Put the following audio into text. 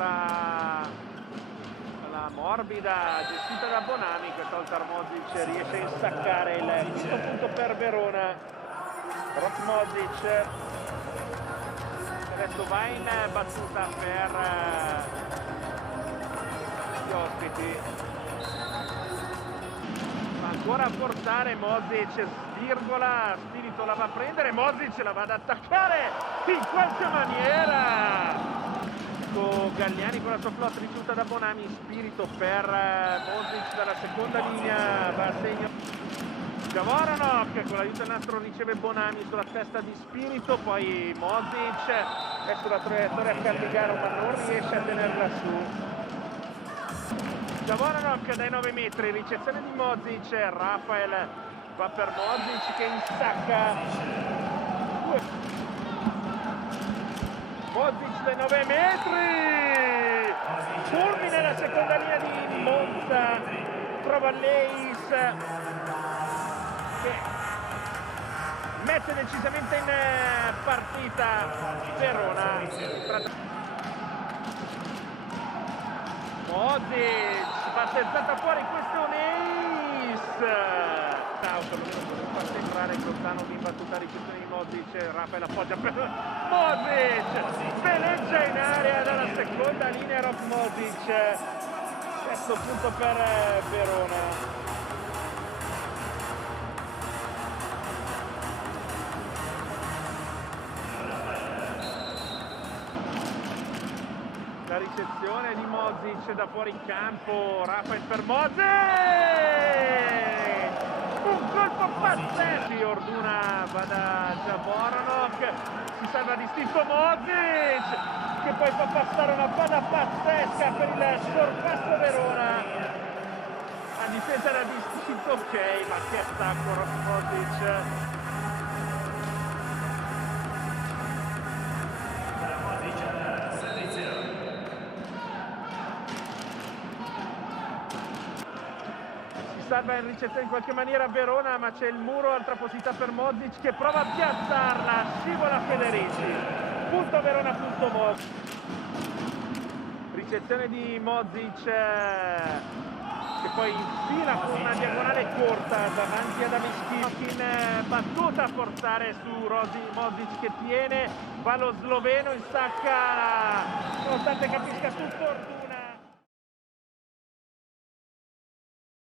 ancora la morbida gestita da Bonami, questa volta Mozic riesce a insaccare il quinto punto per Verona. Rok Mozic, adesso va in battuta per gli ospiti, va ancora a portare Mozic, svirgola, Spirito la va a prendere, Mozic la va ad attaccare in qualche maniera. Galliani con la sua flotta rifiuta da Bonami, Spirito per Mozic dalla seconda linea, va a segno Javoranok, con l'aiuto del nastro riceve Bonami sulla testa di Spirito, poi Mozic è sulla traiettoria per Ligaro ma non riesce a tenerla su. Javoranok dai 9 metri, ricezione di Mozic, Rafael va per Mozic che insacca. Mozic dai 9 metri, fulmine nella seconda linea di Monza, trova Leis che mette decisamente in partita Verona. Mozic, battezzata fuori, questo è un ace. Perlomeno per far sembrare lontano l'imbattuta ricezione di Mozic. Rafael appoggia per Mozic, veleggia in area dalla seconda linea Rok Mozic, terzo punto per Verona. La ricezione di Mozic da fuori campo, Rafael per Mozic, un colpo pazzesco, Orduna va da Javoranok, si salva distinto Mozic che poi fa passare una palla pazzesca per il sorpasso Verona, a difesa da distinto, ok, ma che attacco Mozic. Salva in ricezione in qualche maniera Verona, ma c'è il muro, altra possibilità per Mozic che prova a piazzarla, scivola Federici, punto Verona, punto Mozic. Ricezione di Mozic che poi infila con una diagonale corta davanti ad Amischin, in battuta a forzare su Mozic che tiene, va lo sloveno, insacca, nonostante capisca tutto.